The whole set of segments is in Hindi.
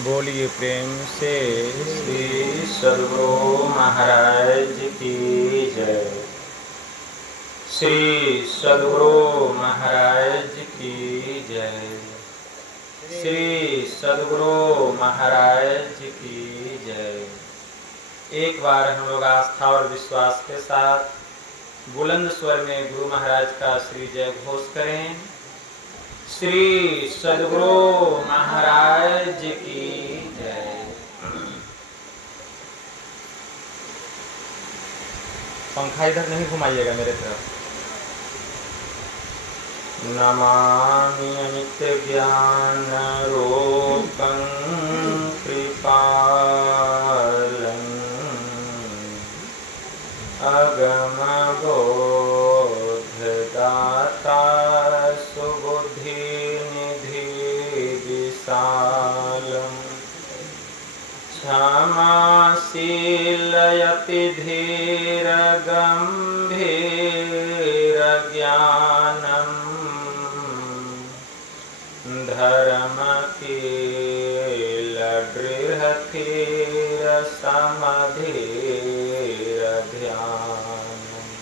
बोलिए प्रेम से श्री सद्गुरु महाराज की जय। श्री सद्गुरु महाराज की जय। श्री सद्गुरु महाराज की जय। एक बार हम लोग आस्था और विश्वास के साथ बुलंद स्वर में गुरु महाराज का श्री जय घोष करें। श्री सद्गुरु महाराज की जय। पंखा इधर नहीं घुमाइएगा मेरे तरफ। नमामि नित्य ज्ञान रूपं कृपालं अगम बोधदाता सुबुद्धि निधि विशालम् क्षमाशीलयति धीर गंभीर ज्ञानम् धर्मकील दृढ़धीर समधीर ध्यानम्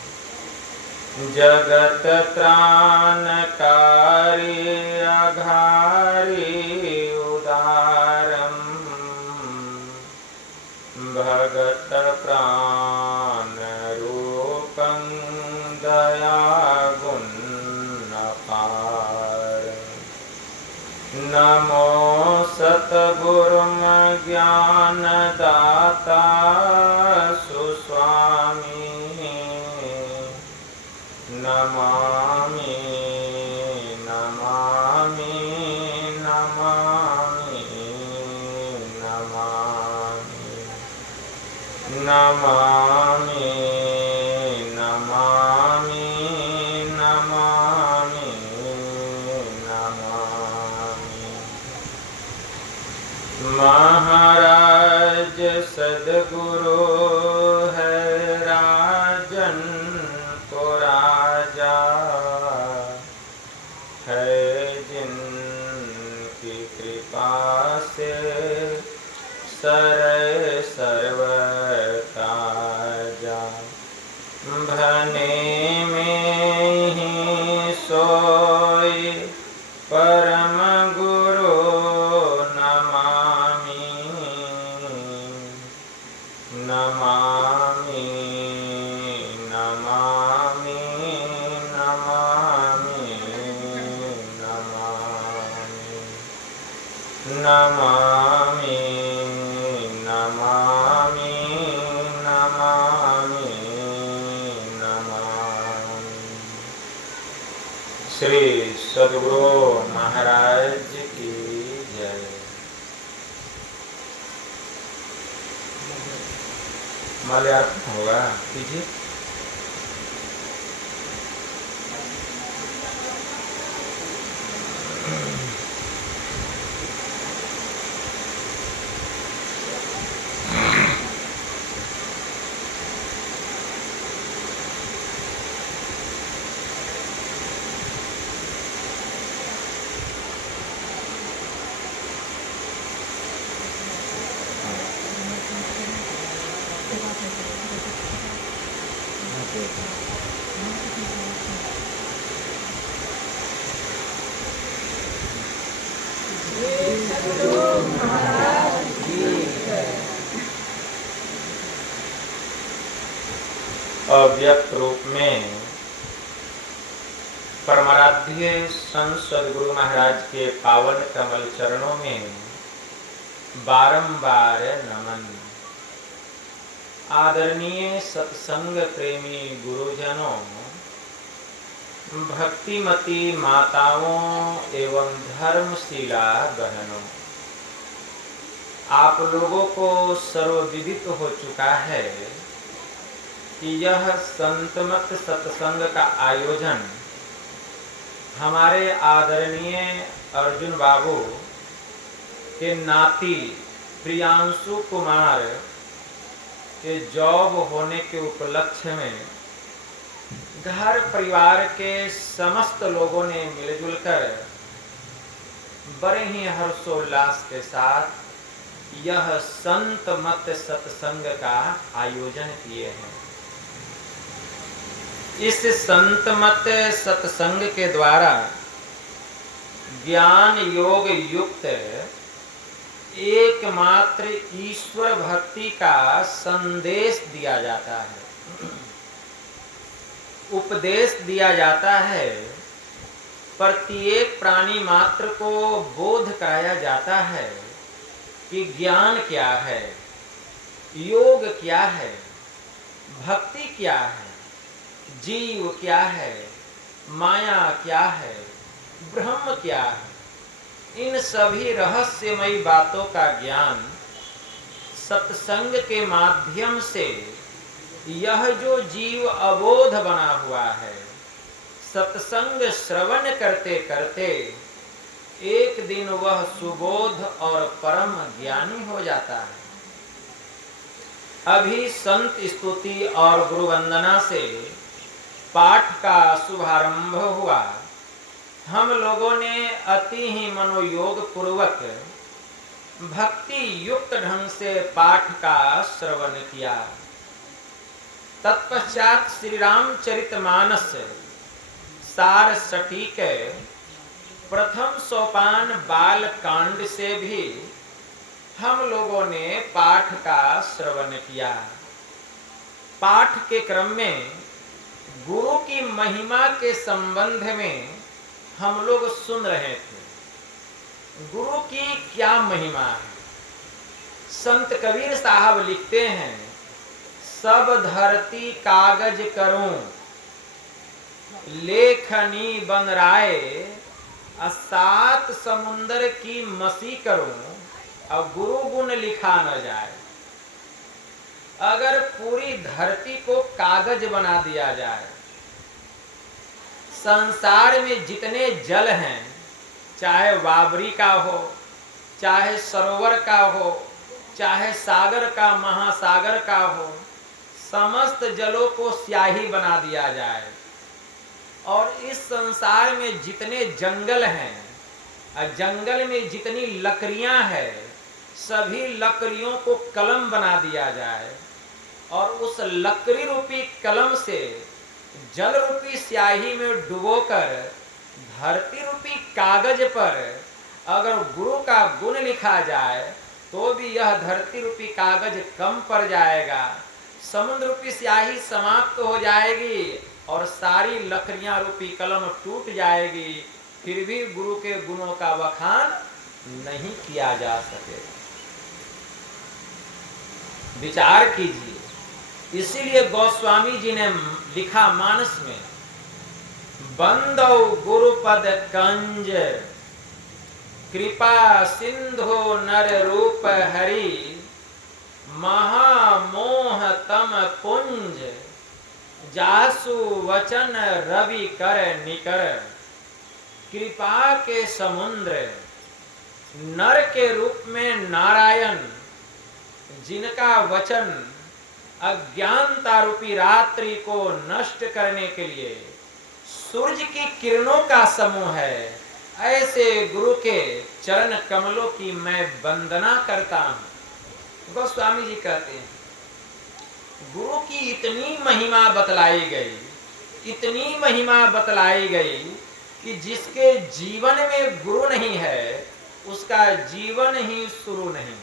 जगत त्राणकारी अघारी उदारम् भगत प्राण रूपं दयागुण अपार। नमो सतगुरुम ज्ञानदाता सुस्वामी नमामि नमामि नमामि नमामि नमामि नमामि नमामि नमामि। महाराज सद्गुरु है राजन तो राजा है जिनकी कृपा से सरय सर्व काजा। भने में ही सोई परम गुरु नमामि नमामि नमामि नमामि नमामि नमामि नमामि नमामि नमामि। श्री सद्गुरु महाराज की जय। माल्यार्पण होगा कीजिए। अव्यक्त रूप में परमाराध्य संत सद्गुरु महाराज के पावन कमल चरणों में बारंबार नमन। आदरणीय सत्संग प्रेमी गुरुजनों, भक्तिमती माताओं एवं धर्मशीला बहनों, आप लोगों को सर्वविदित हो चुका है कि यह संतमत सत्संग का आयोजन हमारे आदरणीय अर्जुन बाबू के नाती प्रियांशु कुमार के जॉब होने के उपलक्ष्य में घर परिवार के समस्त लोगों ने मिलजुल कर बड़े ही हर्षोल्लास के साथ यह संत मत सत्संग का आयोजन किए हैं। इस संत मत सत्संग के द्वारा ज्ञान योग युक्त एकमात्र ईश्वर भक्ति का संदेश दिया जाता है, उपदेश दिया जाता है। प्रत्येक प्राणी मात्र को बोध कराया जाता है कि ज्ञान क्या है, योग क्या है, भक्ति क्या है, जीव क्या है, माया क्या है, ब्रह्म क्या है। इन सभी रहस्यमयी बातों का ज्ञान सत्संग के माध्यम से यह जो जीव अबोध बना हुआ है, सत्संग श्रवण करते करते एक दिन वह सुबोध और परम ज्ञानी हो जाता है। अभी संत स्तुति और गुरु वंदना से पाठ का शुभारंभ हुआ। हम लोगों ने अति ही मनोयोग पूर्वक भक्ति युक्त ढंग से पाठ का श्रवण किया। तत्पश्चात श्री रामचरितमानस सार सटीक प्रथम सोपान बाल कांड से भी हम लोगों ने पाठ का श्रवण किया। पाठ के क्रम में गुरु की महिमा के संबंध में हम लोग सुन रहे थे। गुरु की क्या महिमा है। संत कबीर साहब लिखते हैं, सब धरती कागज करूं लेखनी बन राय, 7 समुंदर की मसी करूं अब गुरु गुण लिखा न जाए। अगर पूरी धरती को कागज बना दिया जाए, संसार में जितने जल हैं, चाहे वाबरी का हो, चाहे सरोवर का हो, चाहे सागर का, महासागर का हो, समस्त जलों को स्याही बना दिया जाए और इस संसार में जितने जंगल हैं, जंगल में जितनी लकड़ियां हैं, सभी लकड़ियों को कलम बना दिया जाए और उस लकड़ी रूपी कलम से जल रूपी स्याही में डुबोकर धरती रूपी कागज पर अगर गुरु का गुण लिखा जाए तो भी यह धरती रूपी कागज कम पड़ जाएगा, समुद्र रूपी स्याही समाप्त हो जाएगी और सारी लकड़ियां रूपी कलम टूट जाएगी, फिर भी गुरु के गुणों का बखान नहीं किया जा सकेगा। विचार कीजिए। इसीलिए गोस्वामी जी ने लिखा मानस में, बंदौ गुरुपद कंज कृपा सिंधु नर रूप हरि, महामोह तम पुंज जासु वचन रवि कर निकर। कृपा के समुद्र नर के रूप में नारायण, जिनका वचन अज्ञानता रूपी रात्रि को नष्ट करने के लिए सूर्य की किरणों का समूह है, ऐसे गुरु के चरण कमलों की मैं वंदना करता हूं। गोस्वामी जी कहते हैं, गुरु की इतनी महिमा बतलाई गई, इतनी महिमा बतलाई गई कि जिसके जीवन में गुरु नहीं है उसका जीवन ही शुरू नहीं।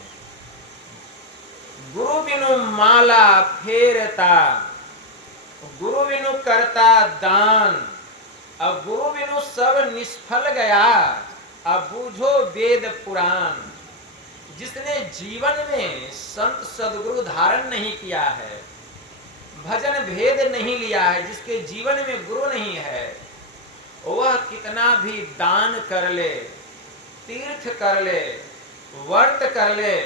गुरु बिनु माला फेरता, गुरु बिनु करता दान, अब गुरु बिनु सब निष्फल गया, अब बूझो वेद पुराण। जिसने जीवन में संत सदगुरु धारण नहीं किया है, भजन भेद नहीं लिया है, जिसके जीवन में गुरु नहीं है, वह कितना भी दान कर ले, तीर्थ कर ले, व्रत कर ले,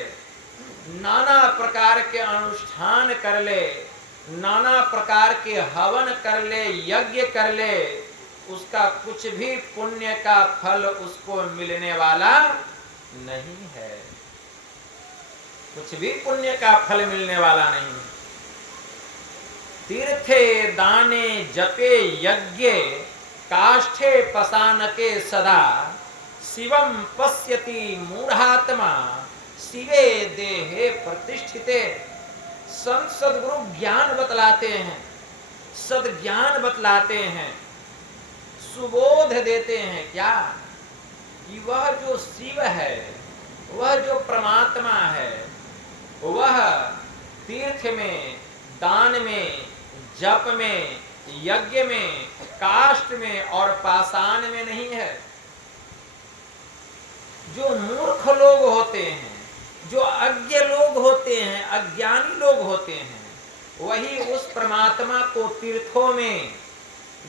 नाना प्रकार के अनुष्ठान कर ले, नाना प्रकार के हवन कर ले, यज्ञ कर ले, उसका कुछ भी पुण्य का फल उसको मिलने वाला नहीं है। कुछ भी पुण्य का फल मिलने वाला नहीं। तीर्थे दाने जपे यज्ञ काष्ठे पसानके सदा, शिवम पश्यति मूढ़ात्मा शिवे देहे प्रतिष्ठिते। संत सदगुरु ज्ञान बतलाते हैं, सद ज्ञान बतलाते हैं, सुबोध देते हैं। क्या कि वह जो शिव है, वह जो परमात्मा है, वह तीर्थ में, दान में, जप में, यज्ञ में, काष्ठ में और पाषाण में नहीं है। जो मूर्ख लोग होते हैं, जो अज्ञ लोग होते हैं, अज्ञानी लोग होते हैं, वही उस परमात्मा को तीर्थों में,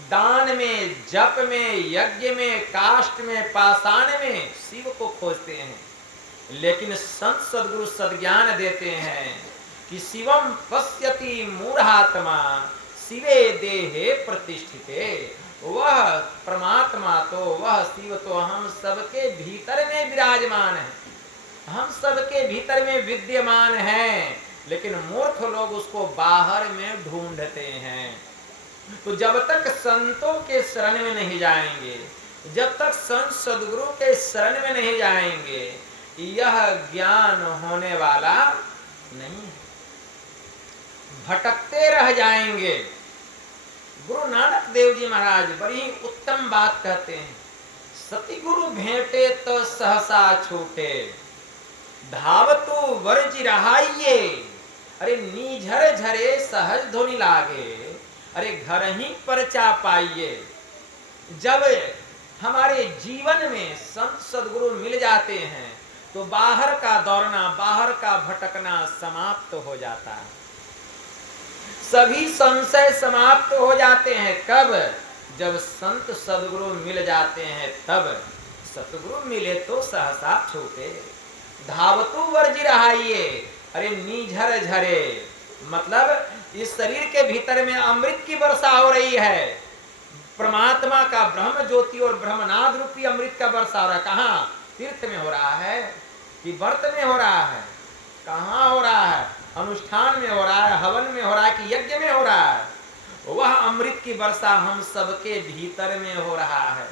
दान में, जप में, यज्ञ में, काष्ठ में, पाषाण में शिव को खोजते हैं। लेकिन संत सद्गुरु सद्ज्ञान देते हैं कि शिवम पश्यति मूढ़ात्मा शिवे देहे प्रतिष्ठिते। वह परमात्मा तो, वह शिव तो हम सबके भीतर में विराजमान है, हम सबके भीतर में विद्यमान हैं, लेकिन मूर्ख लोग उसको बाहर में ढूंढते हैं। तो जब तक संतों के शरण में नहीं जाएंगे, जब तक संत सद्गुरु के शरण में नहीं जाएंगे, यह ज्ञान होने वाला नहीं है, भटकते रह जाएंगे। गुरु नानक देव जी महाराज बड़ी उत्तम बात कहते हैं, सती गुरु भेंटे तो सहसा छूटे, धावतु वर्ज रहाइये। अरे नीझर झरे सहज धुनि लागे, अरे घर ही परचा पाइये। जब हमारे जीवन में संत सद्गुरु मिल जाते हैं तो बाहर का दौड़ना, बाहर का भटकना समाप्त हो जाता है, सभी संशय समाप्त हो जाते हैं। कब? जब संत सद्गुरु मिल जाते हैं तब। सतगुरु मिले तो सहसा छूटे, धावतु वर्ज रहाइये। अरे नीझर झरे मतलब इस शरीर के भीतर में अमृत की वर्षा हो रही है, परमात्मा का ब्रह्म ज्योति और ब्रह्मनाद रूपी अमृत का वर्षा हो रहा है। कहाँ? तीर्थ में हो रहा है कि व्रत में हो रहा है? कहाँ हो रहा है? अनुष्ठान में हो रहा है, हवन में हो रहा है कि यज्ञ में हो रहा है? वह अमृत की वर्षा हम सबके भीतर में हो रहा है।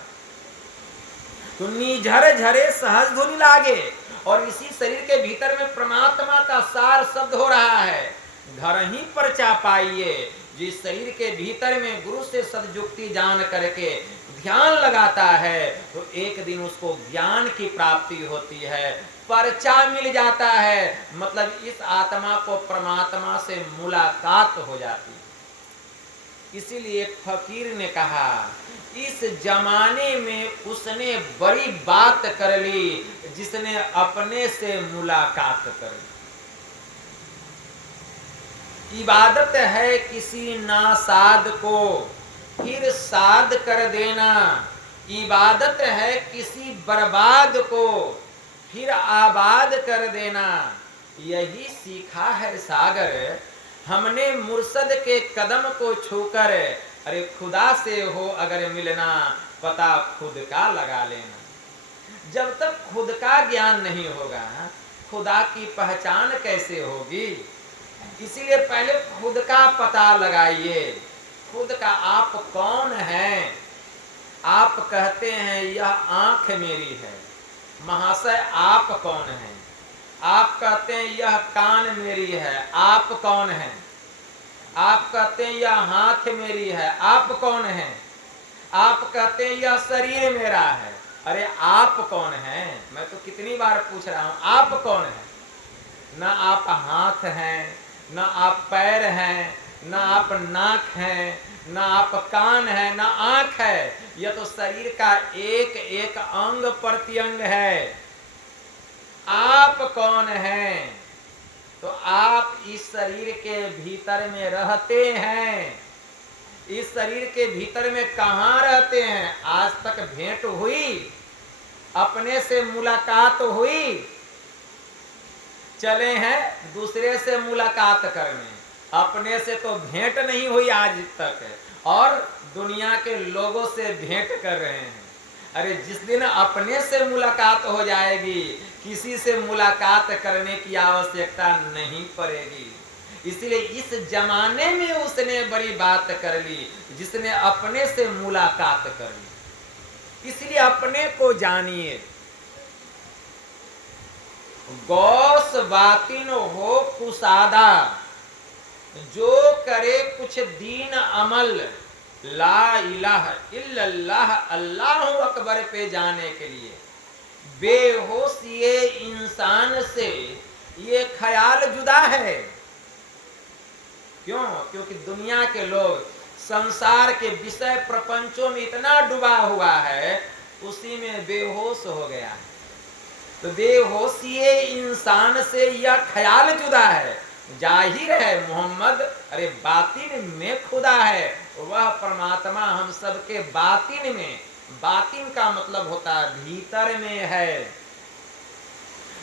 तो नीझर झरे सहज धुनि लागे, और इसी शरीर के भीतर में परमात्मा का सार शब्द हो रहा है। घर ही परचा पाइये। जिस शरीर के भीतर में गुरु से सदयुक्ति जान करके ध्यान लगाता है तो एक दिन उसको ज्ञान की प्राप्ति होती है, परचा मिल जाता है, मतलब इस आत्मा को परमात्मा से मुलाकात हो जाती है। इसीलिए फकीर ने कहा, इस जमाने में उसने बड़ी बात कर ली जिसने अपने से मुलाकात कर ली। इबादत है किसी नासाद को फिर साध कर देना, इबादत है किसी बर्बाद को फिर आबाद कर देना। यही सीखा है सागर हमने मुर्शद के कदम को छूकर। अरे खुदा से हो अगर मिलना पता खुद का लगा लेना। जब तक खुद का ज्ञान नहीं होगा खुदा की पहचान कैसे होगी? इसीलिए पहले खुद का पता लगाइए, खुद का आप कौन हैं। आप कहते हैं यह आंख मेरी है, महाशय आप कौन हैं? आप कहते हैं यह कान मेरी है, आप कौन हैं? आप कहते हैं यह हाथ मेरी है, आप कौन हैं? आप कहते हैं यह शरीर मेरा है, अरे आप कौन हैं? मैं तो कितनी बार पूछ रहा हूं, आप कौन हैं? ना आप हाथ हैं, ना आप पैर हैं, ना आप नाक हैं, ना आप कान है, ना आंख है। यह तो शरीर का एक एक अंग प्रत्यंग है। आप कौन हैं? तो आप इस शरीर के भीतर में रहते हैं। इस शरीर के भीतर में कहाँ रहते हैं? आज तक भेंट हुई? अपने से मुलाकात हुई? चले हैं दूसरे से मुलाकात करने, अपने से तो भेंट नहीं हुई आज तक, और दुनिया के लोगों से भेंट कर रहे हैं। अरे जिस दिन अपने से मुलाकात हो जाएगी किसी से मुलाकात करने की आवश्यकता नहीं पड़ेगी। इसलिए इस जमाने में उसने बड़ी बात कर ली जिसने अपने से मुलाकात कर ली। इसलिए अपने को जानिए। गौस बातिन हो कुसादा, जो करे कुछ दीन अमल, ला इलाहा इल्लल्लाह अल्लाहु अकबर पे जाने के लिए। बेहोश ये इंसान से ये ख्याल जुदा है। क्यों? क्योंकि दुनिया के लोग संसार के विषय प्रपंचों में इतना डूबा हुआ है, उसी में बेहोश हो गया है। तो बेहोश ये इंसान से यह ख्याल जुदा है। जाहिर है मोहम्मद अरे बातिन में खुदा है, वह परमात्मा हम सबके बातिन में, बातिन का मतलब होता है भीतर में है।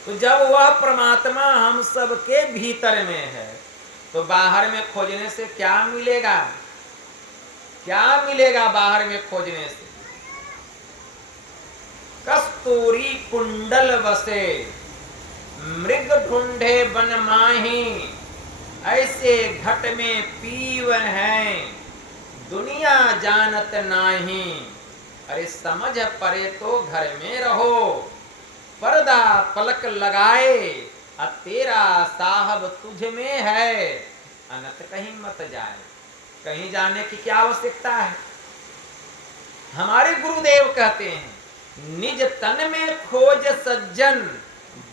तो जब वह परमात्मा हम सबके भीतर में है, तो बाहर में खोजने से क्या मिलेगा? क्या मिलेगा बाहर में खोजने से? कस्तूरी कुंडल बसे, मृग ढूंढे बन माही, ऐसे घट में पीव हैं, दुनिया जानत नाही। अरे समझ परे तो घर में रहो, पर्दा पलक लगाए, तेरा साहब तुझ में है, अनत कहीं मत जाए। कहीं जाने की क्या आवश्यकता है? हमारे गुरुदेव कहते हैं, निज तन में खोज सज्जन,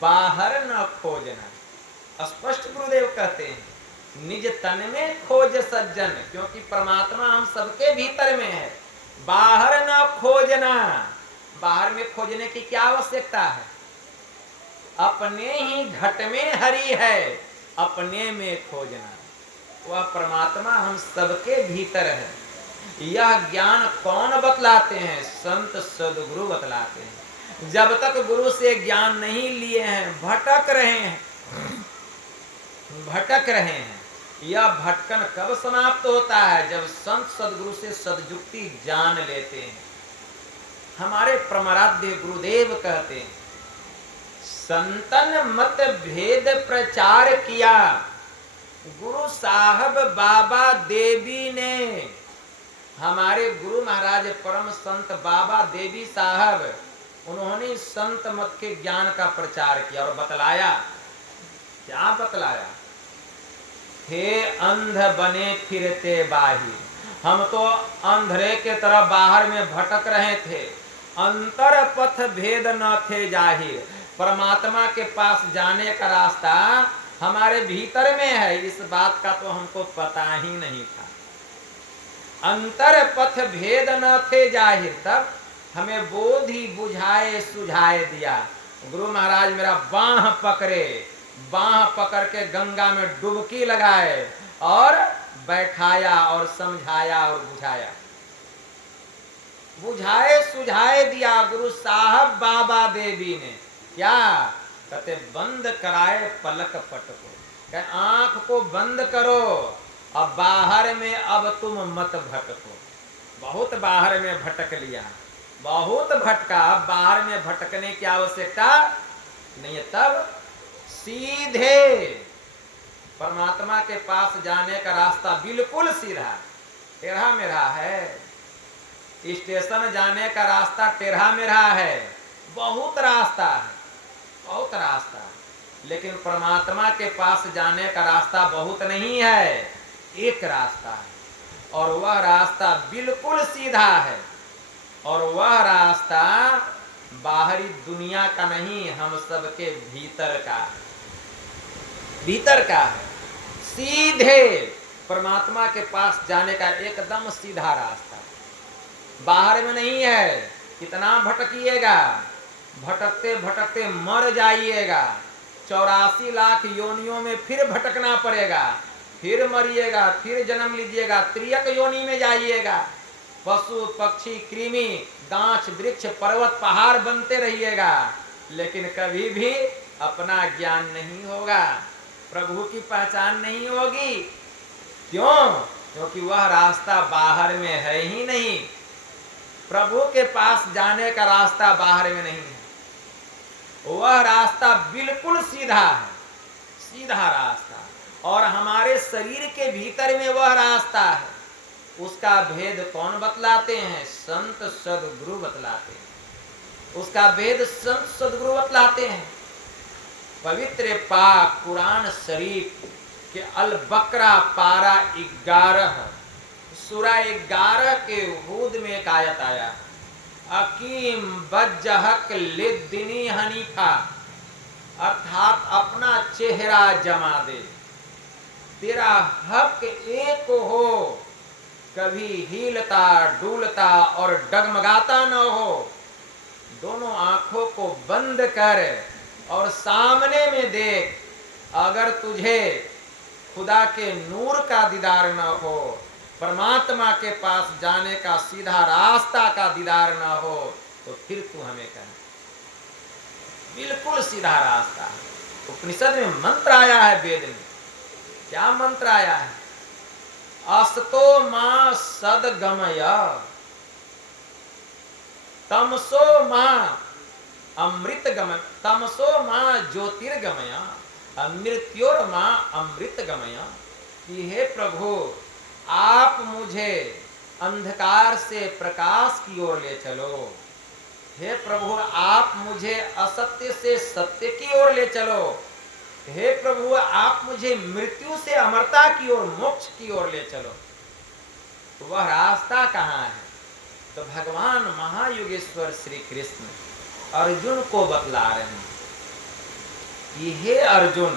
बाहर न खोजना। स्पष्ट गुरुदेव कहते हैं, निज तन में खोज सज्जन, क्योंकि परमात्मा हम सबके भीतर में है, बाहर न खोजना। बाहर में खोजने की क्या आवश्यकता है? अपने ही घट में हरि है, अपने में खोजना। वह परमात्मा हम सबके भीतर है। यह ज्ञान कौन बतलाते हैं? संत सदगुरु बतलाते हैं। जब तक गुरु से ज्ञान नहीं लिए हैं, भटक रहे हैं, भटक रहे हैं। यह भटकन कब समाप्त होता है? जब संत सदगुरु से सदयुक्ति जान लेते हैं। हमारे परमाराध्य गुरुदेव कहते हैं, संतन मत भेद प्रचार किया, गुरु साहब बाबा देवी ने। हमारे गुरु महाराज परम संत बाबा देवी साहब, उन्होंने संत मत के ज्ञान का प्रचार किया और बतलाया। क्या बतलाया? हे अंध बने फिरते बाहिर, हम तो अंधरे के तरह बाहर में भटक रहे थे, अंतर पथ भेद न थे जाहिर। परमात्मा के पास जाने का रास्ता हमारे भीतर में है, इस बात का तो हमको पता ही नहीं था। अंतर पथ भेद न थे जाहिर, तब हमें बोधि बुझाए सुझाए दिया। गुरु महाराज मेरा बाह पकड़े, बाह पकड़ के गंगा में डुबकी लगाए और बैठाया और समझाया और बुझाया, बुझाए सुझाए दिया गुरु साहब बाबा देवी ने। क्या कहते? बंद कराए पलक पट को, कहे आंख को बंद करो, अब बाहर में अब तुम मत भटको। बहुत बाहर में भटक लिया, बहुत भटका, बाहर में भटकने की आवश्यकता नहीं है। तब सीधे परमात्मा के पास जाने का रास्ता बिल्कुल सीधा, टेढ़ा मेढ़ा है। स्टेशन जाने का रास्ता टेढ़ा मेढ़ा है, बहुत रास्ता है, बहुत रास्ता है। लेकिन परमात्मा के पास जाने का रास्ता बहुत नहीं है, एक रास्ता है, और वह रास्ता बिल्कुल सीधा है। और वह रास्ता बाहरी दुनिया का नहीं, हम सबके भीतर का, भीतर का है। सीधे परमात्मा के पास जाने का एकदम सीधा रास्ता, बाहर में नहीं है। कितना भटकिएगा, भटकते भटकते मर जाइएगा, 84 लाख योनियों में फिर भटकना पड़ेगा, फिर मरिएगा, फिर जन्म लीजिएगा, त्रियक योनि में जाइएगा, पशु पक्षी कृमि गाछ वृक्ष पर्वत पहाड़ बनते रहिएगा, लेकिन कभी भी अपना ज्ञान नहीं होगा, प्रभु की पहचान नहीं होगी। क्यों? क्योंकि वह रास्ता बाहर में है ही नहीं। प्रभु के पास जाने का रास्ता बाहर में नहीं है, वह रास्ता बिल्कुल सीधा है, सीधा रास्ता। और हमारे शरीर के भीतर में वह रास्ता है, उसका भेद कौन बतलाते हैं? संत सदगुरु बतलाते हैं। उसका भेद संत सदगुरु बतलाते हैं। पवित्र पाक कुरान शरीफ के अल बकरा पारा 11 सूरा 11 के हूद में एक आयत आया, अकीम बज्जहक लिद्दीनी हनीफा, अर्थात अपना चेहरा जमा दे, तेरा हक एक हो, कभी हिलता डुलता और डगमगाता न हो। दोनों आंखों को बंद कर और सामने में देख, अगर तुझे खुदा के नूर का दीदार न हो, परमात्मा के पास जाने का सीधा रास्ता का दीदार न हो, तो फिर तू हमें कह। बिल्कुल सीधा रास्ता। उपनिषद में मंत्र आया है, वेद में क्या मंत्र आया है? अस्तो मां सदगमय, तमसो मां अमृतगमय, तमसो मां ज्योतिर्गमय, मृत्योर मां अमृतगमय। कि हे प्रभु, आप मुझे अंधकार से प्रकाश की ओर ले चलो। हे प्रभु, आप मुझे असत्य से सत्य की ओर ले चलो। हे प्रभु, आप मुझे मृत्यु से अमरता की ओर, मोक्ष की ओर ले चलो। तो वह रास्ता कहाँ है? तो भगवान महायुगेश्वर श्री कृष्ण अर्जुन को बतला रहे हैं कि हे अर्जुन,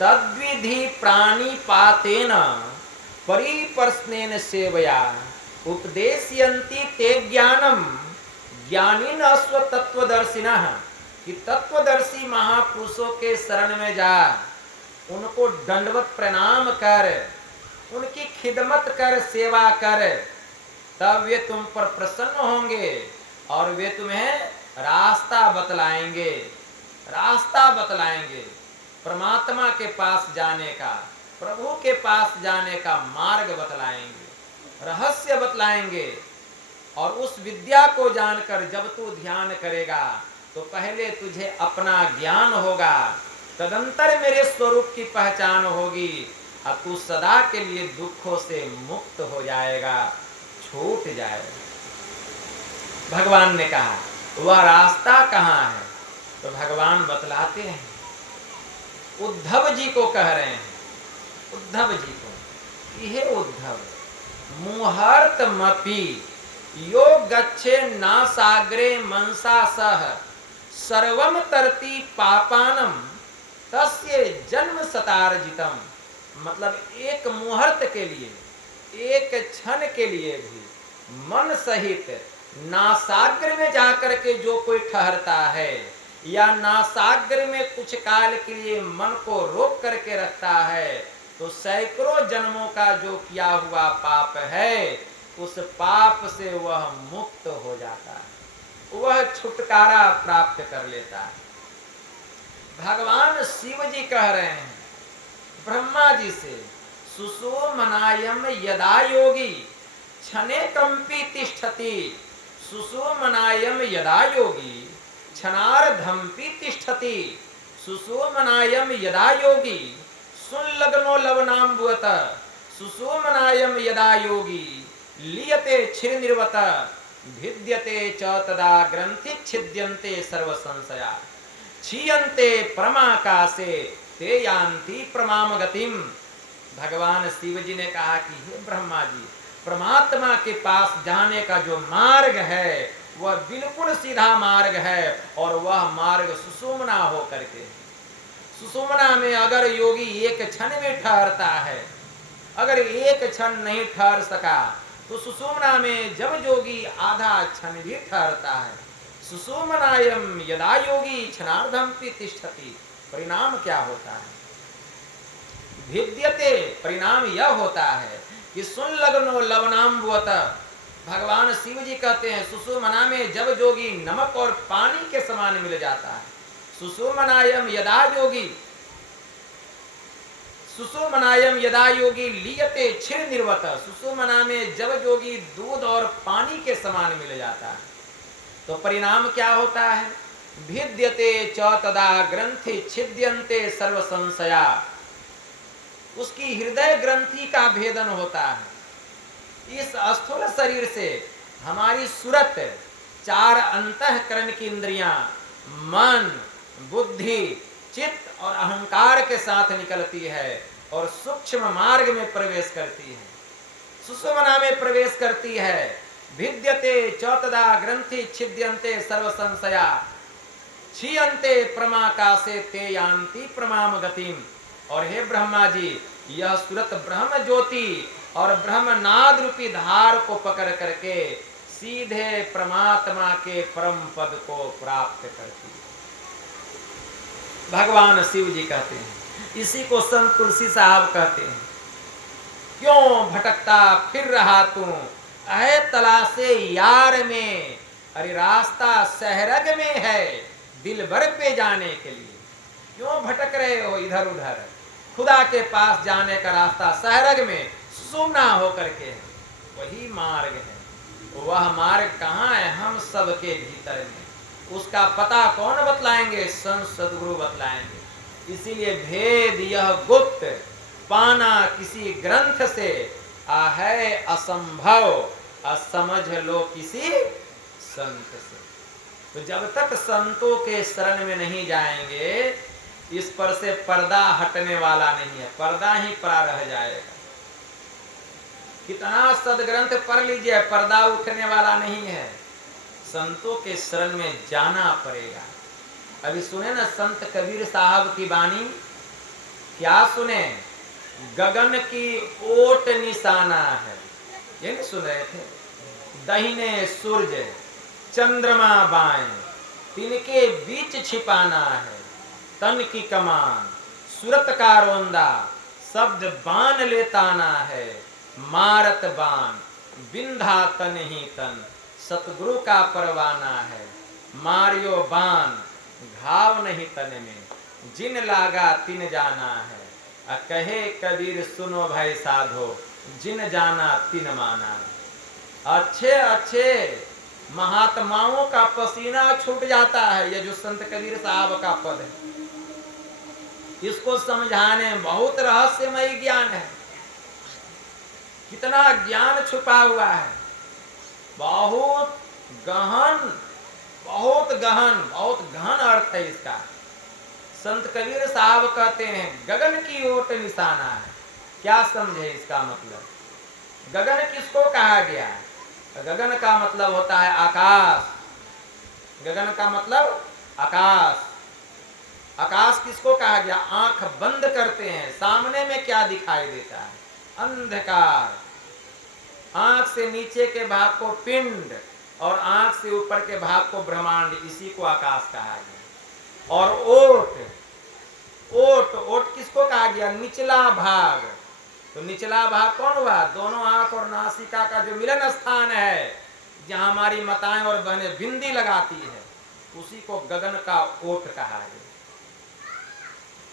तद्विधि प्राणिपातेन परिप्रश्नेन सेवया उपदेशयन्ति ते ज्ञानम ज्ञानिन स्वतत्वदर्शिनः। कि तत्वदर्शी महापुरुषों के शरण में जा, उनको दंडवत प्रणाम कर, उनकी खिदमत कर, सेवा कर, तब वे तुम पर प्रसन्न होंगे और वे तुम्हें रास्ता बतलाएंगे, रास्ता बतलाएंगे परमात्मा के पास जाने का, प्रभु के पास जाने का मार्ग बतलाएंगे, रहस्य बतलाएंगे। और उस विद्या को जानकर जब तू ध्यान करेगा तो पहले तुझे अपना ज्ञान होगा, तदंतर मेरे स्वरूप की पहचान होगी और तू सदा के लिए दुखों से मुक्त हो जाएगा, छूट जाएगा। भगवान ने कहा वह रास्ता कहाँ है? तो भगवान बतलाते हैं, उद्धव जी को कह रहे हैं, उद्धव जी को, हे उद्धव, मुहूर्तमपि यो गच्छे नासाग्रे मनसा सह सर्वम तरति पापानम तस्य जन्म सतार्जितम। मतलब एक मुहूर्त के लिए, एक क्षण के लिए भी मन सहित नासाग्र में जाकर के जो कोई ठहरता है, या नासाग्र में कुछ काल के लिए मन को रोक करके रखता है, तो सैकड़ों जन्मों का जो किया हुआ पाप है, उस पाप से वह मुक्त हो जाता है, वह छुटकारा प्राप्त कर लेता है। भगवान शिव जी कह रहे हैं ब्रह्मा जी से, सुषुम्नायम यदा योगी क्षणे कंपी तिष्ठति, सुषुम्नायम यदा योगी क्षणार्धम्पि तिष्ठति, सुषुम्नायम यदा योगी सुलग्नो लवनाम्बुवत, सुषुम्नायम यदा योगी लियते क्षीरनिर्वत, भिद्यते च तदा ग्रंथि छिद्यन्ते सर्व संशया, क्षीयन्ते परमाकाशे ते यान्ति परमाम गतिम। भगवान शिव जी ने कहा कि हे ब्रह्मा जी, परमात्मा के पास जाने का जो मार्ग है वह बिल्कुल सीधा मार्ग है, और वह मार्ग सुषुम्ना हो करके, सुषुम्ना में अगर योगी एक क्षण में ठहरता है, अगर एक क्षण नहीं ठहर सका तो सुषुम्ना में जब योगी आधा क्षण भी ठहरता है, सुषुम्नायम यदा योगी क्षणार्धम्पि तिष्ठति, परिणाम क्या होता है? भिद्यते, परिणाम यह होता है कि सुलग्नो लवनाम्बुवत। भगवान शिव जी कहते हैं सुषुम्ना में जब योगी नमक और पानी के समान मिल जाता है, सुषुम्नायम यदा योगी, सुषुम्नायम यदा योगी लियते क्षीर निर्वत, सुषुम्ना में जब योगी दूध और पानी के समान मिल जाता है, तो परिणाम क्या होता है? भिद्यते च तदा ग्रंथि छिद्यन्ते सर्व संशया, उसकी हृदय ग्रंथि का भेदन होता है। इस स्थूल शरीर से हमारी सूरत, चार अंतःकरण की इंद्रियां, मन, बुद्धि, चित्त और अहंकार के साथ निकलती है और सूक्ष्म मार्ग में प्रवेश करती है, सुषुम्ना में प्रवेश करती है। भिद्यते चौतदा ग्रंथि छिद्यन्ते सर्व संशया क्षीयन्ते प्रमाकाशे ते यान्ति प्रमाम गतिम। और हे ब्रह्मा जी, यह सूरत ब्रह्म ज्योति और ब्रह्म नाद रूपी धार को पकड़ करके सीधे परमात्मा के परम पद को प्राप्त करती है। भगवान शिव जी कहते हैं, इसी को संत तुलसी साहब कहते हैं, क्यों भटकता फिर रहा तू अहे तलाशे यार में, अरे रास्ता सहरग में है दिल भर पे जाने के लिए। क्यों भटक रहे हो इधर उधर, खुदा के पास जाने का रास्ता सहरग में सुषुम्ना होकर के है, वही मार्ग है। वह मार्ग कहाँ है? हम सबके भीतर में। उसका पता कौन बतलाएंगे? संत सदगुरु बतलाएंगे। इसीलिए भेद यह गुप्त पाना किसी ग्रंथ से है असंभव, असमझ लो किसी संत से। तो जब तक संतों के शरण में नहीं जाएंगे, इस पर से पर्दा हटने वाला नहीं है, पर्दा ही पड़ा रह जाएगा। कितना सदग्रंथ पढ़ लीजिए, पर्दा उठने वाला नहीं है। संतों के शरण में जाना पड़ेगा। अभी सुने ना संत कबीर साहब की वाणी, क्या सुने? गगन की ओट निशाना है, ये नहीं सुन रहे थे? दाहिने सूरज चंद्रमा बाएं, तिनके बीच छिपाना है तन की कमान, सूरत का रोंदा शब्द बान लेताना है, मारत बान बिंधा तन ही तन, सतगुरु का परवाना है, मारियो बान घाव नहीं तन में, जिन लागा तिन जाना है। कहे कबीर सुनो भाई साधो, जिन जाना तिन माना। अच्छे अच्छे महात्माओं का पसीना छूट जाता है, ये जो संत कबीर साहब का पद है, इसको समझाने में बहुत रहस्यमय ज्ञान है। कितना ज्ञान छुपा हुआ है, बहुत गहन, बहुत गहन, बहुत गहन अर्थ है इसका। संत कबीर साहब कहते हैं गगन की ओट निशाना है। क्या समझे इसका मतलब? गगन किसको कहा गया? गगन का मतलब होता है आकाश। गगन का मतलब आकाश। आकाश किसको कहा गया? आंख बंद करते हैं, सामने में क्या दिखाई देता है? अंधकार। आंख से नीचे के भाग को पिंड और आंख से ऊपर के भाग को ब्रह्मांड, इसी को आकाश कहा गया। और ओट, ओट, ओट किसको कहा गया? निचला भाग। तो निचला भाग कौन हुआ? दोनों आंख और नासिका का जो मिलन स्थान है, जहां हमारी माताएं और बहनें बिंदी लगाती है, उसी को गगन का ओट कहा गया।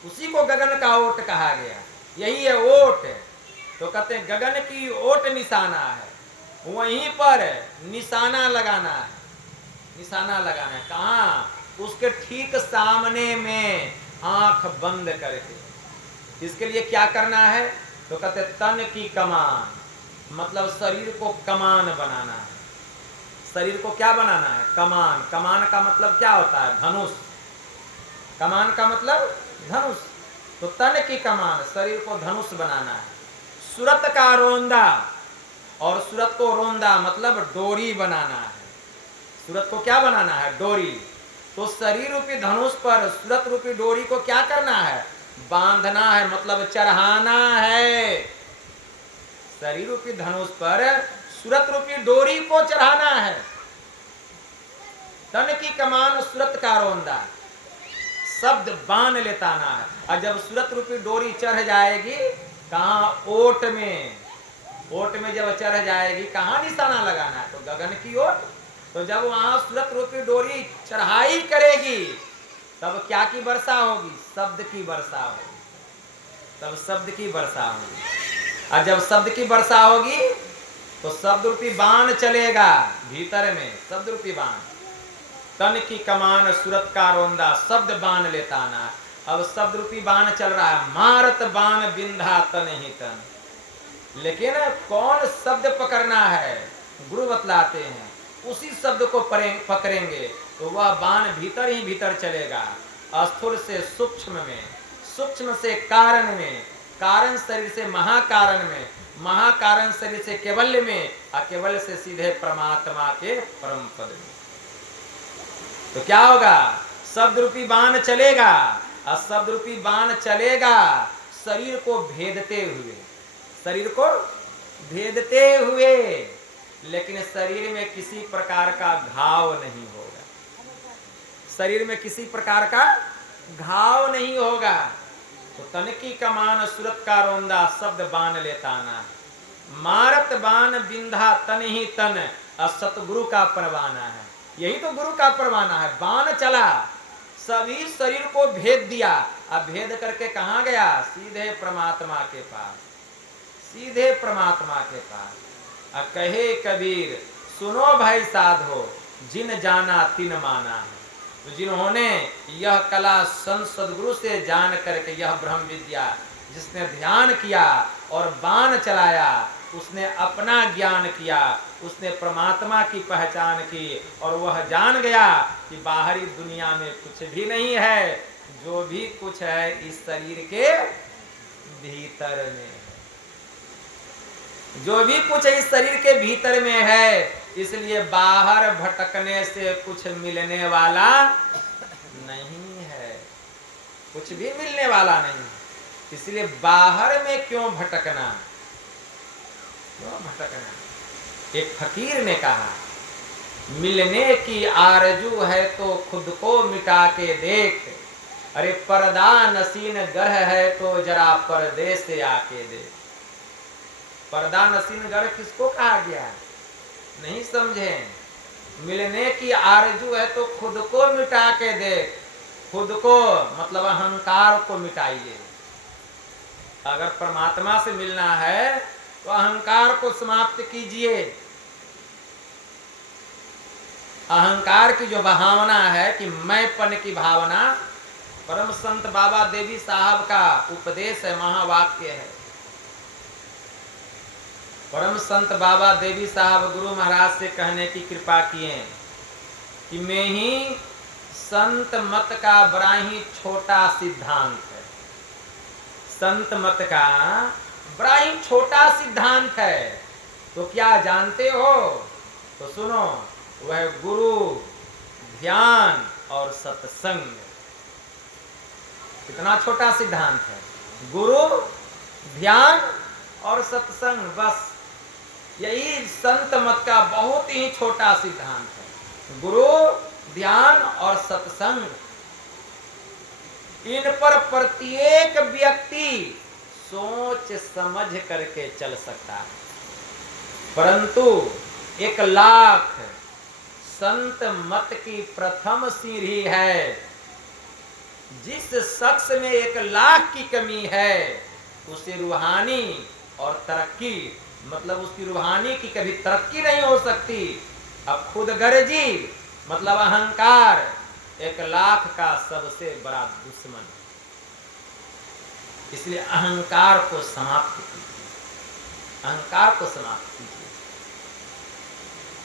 उसी को गगन का ओट कहा गया। यही है ओट। तो कहते हैं गगन की ओट निशाना है, वहीं पर निशाना लगाना है। निशाना लगाना है कहाँ? उसके ठीक सामने में आंख बंद करके। इसके लिए क्या करना है? तो कहते तन की कमान, मतलब शरीर को कमान बनाना है। शरीर को क्या बनाना है? कमान। कमान का मतलब क्या होता है? धनुष। कमान का मतलब धनुष। तो तन की कमान, शरीर को धनुष बनाना है। सूरत का रोंदा, और सूरत को रोंदा मतलब डोरी बनाना है। सूरत को क्या बनाना है? डोरी। तो शरीर रूपी धनुष पर सूरत रूपी डोरी को क्या करना है? बांधना है, मतलब चढ़ाना है। शरीर रूपी धनुष पर सूरत रूपी डोरी को चढ़ाना है। तन की कमान सूरत का रोंदा, शब्द बान लेताना है। और जब सूरत रूपी डोरी चढ़ जाएगी, कहाँ? ओट में। ओट में जब चढ़ जाएगी, कहाँ निशाना लगाना है? तो गगन की ओट। तो जब वहां सूरत रूपी डोरी चढ़ाई करेगी, तब क्या की वर्षा होगी? शब्द की वर्षा होगी। तब शब्द की वर्षा होगी। और जब शब्द की वर्षा होगी, तो शब्द रूपी बाण चलेगा भीतर में, शब्द रूपी बाण। तन की कमान सूरत का रोंदा, शब्द बाण लेताना। अब शब्द रूपी बाण चल रहा है, मारत बाण बिंधा तन ही तन। लेकिन कौन शब्द पकड़ना है? गुरु बतलाते हैं। उसी शब्द को पकड़ेंगे तो वह बाण भीतर ही भीतर चलेगा। स्थूल से सूक्ष्म में, सूक्ष्म से कारण में, कारण शरीर से महाकारण में, महाकारण शरीर से केवल्य में, और केवल्य से सीधे परमात्मा के परम पद में। तो क्या होगा? शब्द रूपी बाण चलेगा, और शब्द रूपी बाण चलेगा शरीर को भेदते हुए, शरीर को भेदते हुए, लेकिन शरीर में किसी प्रकार का घाव नहीं होगा, शरीर में किसी प्रकार का घाव नहीं होगा। तो तन की कमान सूरत का रोंदा, शब्द बाण लेता ना, मारत बाण बिंधा तन ही तन, सतगुरु का परवाना है। यही तो गुरु का परवाना है। बाण चला, सभी शरीर को भेद दिया, अब भेद करके कहाँ गया? सीधे परमात्मा के पास, सीधे परमात्मा के पास। अब कहे कबीर सुनो भाई साधो, जिन जाना तिन माना है। तो जिन्होंने यह कला संत सदगुरु से जान करके, यह ब्रह्म विद्या जिसने ध्यान किया और बाण चलाया, उसने अपना ज्ञान किया, उसने परमात्मा की पहचान की, और वह जान गया कि बाहरी दुनिया में कुछ भी नहीं है, जो भी कुछ है इस शरीर के भीतर में है, जो भी कुछ इस शरीर के भीतर में है। इसलिए बाहर भटकने से कुछ मिलने वाला नहीं है, कुछ भी मिलने वाला नहीं। इसलिए बाहर में क्यों भटकना, क्यों भटकना? एक फकीर ने कहा, मिलने की आरजू है तो खुद को मिटा के देख, अरे पर्दा नसीन गढ़ है तो जरा पर्दे से आके देख। पर्दा नसीन गढ़ किसको कहा गया है? नहीं समझे। मिलने की आरजू है तो खुद को मिटा के देख, खुद को मतलब अहंकार को मिटाइए। अगर परमात्मा से मिलना है तो अहंकार को समाप्त कीजिए। अहंकार की जो भावना है कि मैंपन की भावना, परम संत बाबा देवी साहब का उपदेश है, महावाक्य है। परम संत बाबा देवी साहब गुरु महाराज से कहने की कृपा किए कि मैं ही संत मत का बड़ा ही छोटा सिद्धांत है, संत मत का बड़ा ही छोटा सिद्धांत है। तो क्या जानते हो? तो सुनो, वह गुरु, ध्यान और सत्संग। कितना छोटा सिद्धांत है? गुरु, ध्यान और सत्संग, बस यही संत मत का बहुत ही छोटा सिद्धांत है। गुरु, ध्यान और सत्संग, इन पर प्रत्येक व्यक्ति सोच समझ करके चल सकता है। परंतु 1 लाख संत मत की प्रथम सीढ़ी है। जिस शख्स में 1 लाख की कमी है, उसे रूहानी और तरक्की, मतलब उसकी रूहानी की कभी तरक्की नहीं हो सकती। अब खुद गर्जी मतलब अहंकार 1 लाख का सबसे बड़ा दुश्मन। इसलिए अहंकार को समाप्त कीजिए, अहंकार को समाप्त कीजिए।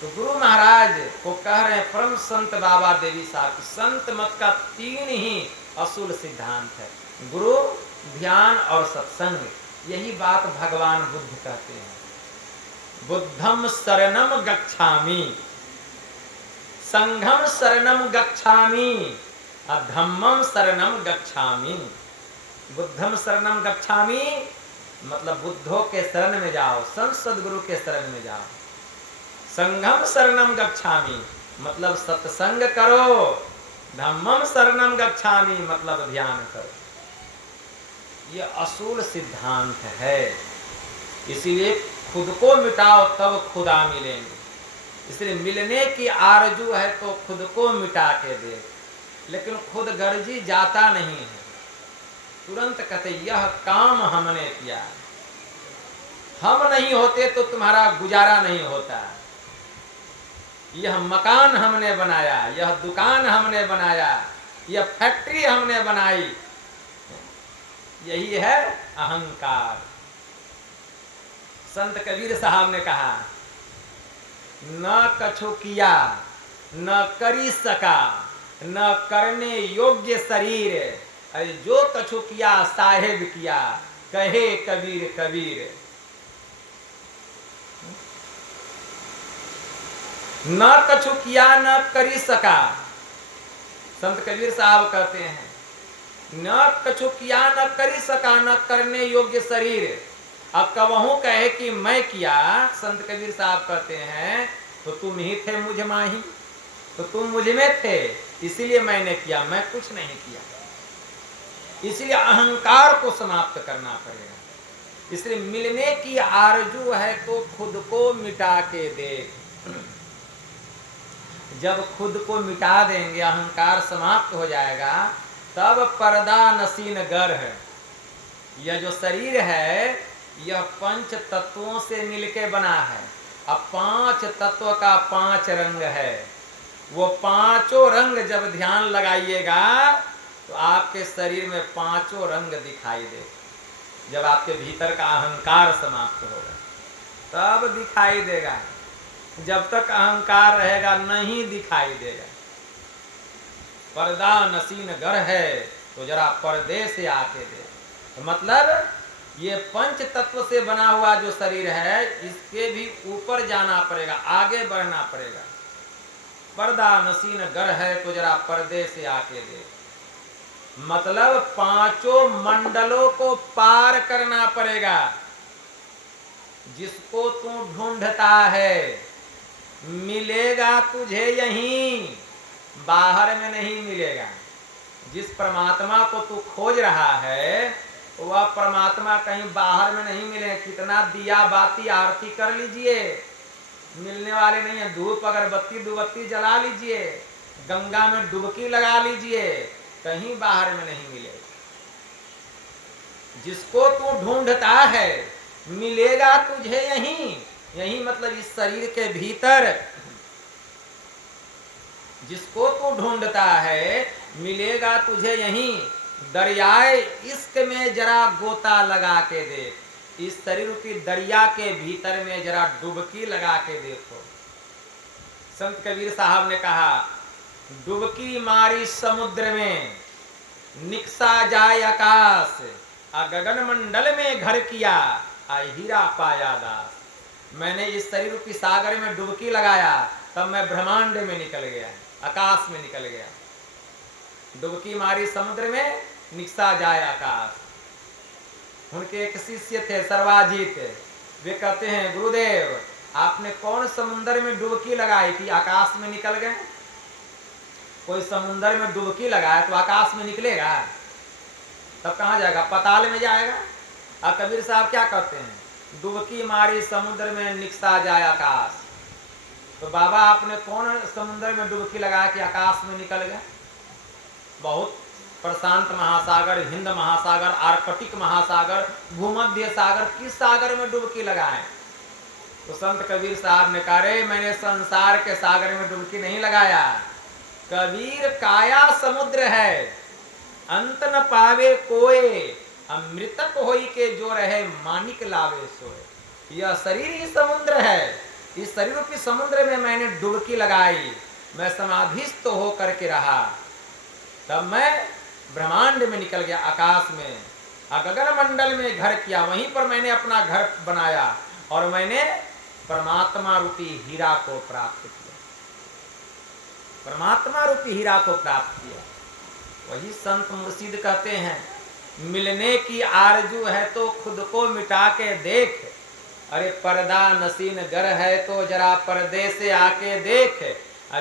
तो गुरु महाराज को कह रहे हैं, परम संत बाबा देवी साहब, संत मत का 3 ही असूल सिद्धांत है, गुरु, ध्यान और सत्संग। यही बात भगवान बुद्ध कहते हैं। बुद्धम शरणम गच्छामि, संघम शरणम गच्छामि, धम्मम शरणम गच्छामि। बुद्धम शरणम गच्छामि मतलब बुद्धों के शरण में जाओ, संत सदगुरु के शरण में जाओ। संघम शरणम गच्छामि मतलब सत्संग करो। धम्मम शरणम गच्छामि मतलब ध्यान करो। यह असूल सिद्धांत है। इसीलिए खुद को मिटाओ तब खुदा मिलेंगे। इसलिए मिलने की आरजू है तो खुद को मिटा के दे, लेकिन खुद गर्जी जाता नहीं है। तुरंत कहते यह काम हमने किया, हम नहीं होते तो तुम्हारा गुजारा नहीं होता। यह मकान हमने बनाया, यह दुकान हमने बनाया, यह फैक्ट्री हमने बनाई। यही है अहंकार। संत कबीर साहब ने कहा, न कछु किया न करी सका, न करने योग्य शरीर। अरे जो कछु किया साहेब किया, कहे कबीर कबीर। न कछु किया न करी सका। संत कबीर साहब कहते हैं न कछु किया न करी सका, न करने योग्य शरीर। अब कबहू कहे कि मैं किया, संत कबीर साहब कहते हैं तो तुम ही थे मुझ माही, तो तुम मुझ में थे इसीलिए मैंने किया, मैं कुछ नहीं किया। इसलिए अहंकार को समाप्त करना पड़ेगा। इसलिए मिलने की आरजू है तो खुद को मिटा के देख। जब खुद को मिटा देंगे, अहंकार समाप्त हो जाएगा, तब पर्दा नसीन गर है। यह जो शरीर है यह पंच तत्वों से मिलके बना है। अब पांच तत्व का पांच रंग है। वो पांचों रंग जब ध्यान लगाइएगा तो आपके शरीर में पांचों रंग दिखाई दे। जब आपके भीतर का अहंकार समाप्त होगा तब दिखाई देगा। जब तक अहंकार रहेगा नहीं दिखाई देगा। पर्दा नसीन गर है तो जरा पर्दे से आके दे। तो मतलब ये पंच तत्व से बना हुआ जो शरीर है इसके भी ऊपर जाना पड़ेगा, आगे बढ़ना पड़ेगा। पर्दा नसीन गर है तो जरा पर्दे से आके दे। मतलब पांचों मंडलों को पार करना पड़ेगा। जिसको तू ढूंढता है मिलेगा तुझे यहीं, बाहर में नहीं मिलेगा। जिस परमात्मा को तू खोज रहा है वह परमात्मा कहीं बाहर में नहीं मिले। कितना दिया बाती आरती कर लीजिए, मिलने वाले नहीं है। धूप अगरबत्ती दुबत्ती जला लीजिए, गंगा में डुबकी लगा लीजिए, कहीं बाहर में नहीं मिलेगा। जिसको तू ढूंढता है मिलेगा तुझे यहीं। यहीं मतलब इस शरीर के भीतर। जिसको तू ढूंढता है मिलेगा तुझे यहीं। दरियाए इश्क में जरा गोता लगा के देख। इस शरीर की दरिया के भीतर में जरा डुबकी लगा के देखो। संत कबीर साहब ने कहा डुबकी मारी समुद्र में निकसा जाए आकाश, गगन मंडल में घर किया हीरा पाया दास। मैंने इस शरीर की सागर में डुबकी लगाया तब मैं ब्रह्मांड में निकल गया, आकाश में निकल गया। डुबकी मारी समुद्र में निकसा जाए आकाश। उनके एक शिष्य थे सर्वाजीत, वे कहते हैं गुरुदेव आपने कौन समुद्र में डुबकी लगाई थी आकाश में निकल गए? कोई समुद्र में डुबकी लगाए तो आकाश में निकलेगा? तब कहाँ जाएगा? पताल में जाएगा। और कबीर साहब क्या कहते हैं? डुबकी मारी समुद्र में निकसा जाए आकाश। तो बाबा आपने कौन समुद्र में डुबकी लगाया कि आकाश में निकल गए? बहुत प्रशांत महासागर, हिंद महासागर, आर्कटिक महासागर, भूमध्य सागर, किस सागर में डुबकी लगाए? तो संत कबीर साहब ने कहा रे मैंने संसार के सागर में डुबकी नहीं लगाया। कबीर काया समुद्र है, अंत न पावे कोई, अमृतक होई के जो रहे मानिक लावे सोए। यह शरीर ही समुद्र है। इस शरीर की समुद्र में मैंने डुबकी लगाई, मैं समाधिस्थ होकर के रहा, तब मैं ब्रह्मांड में निकल गया, आकाश में, गगन मंडल में घर किया। वहीं पर मैंने अपना घर बनाया और मैंने परमात्मा रूपी हीरा को प्राप्त किया। परमात्मा रूपी हीरा को प्राप्त किया। वही संत मुर्शिद कहते हैं मिलने की आरजू है तो खुद को मिटा के देख। अरे पर्दा नसीन गर है तो जरा पर्दे से आके देख।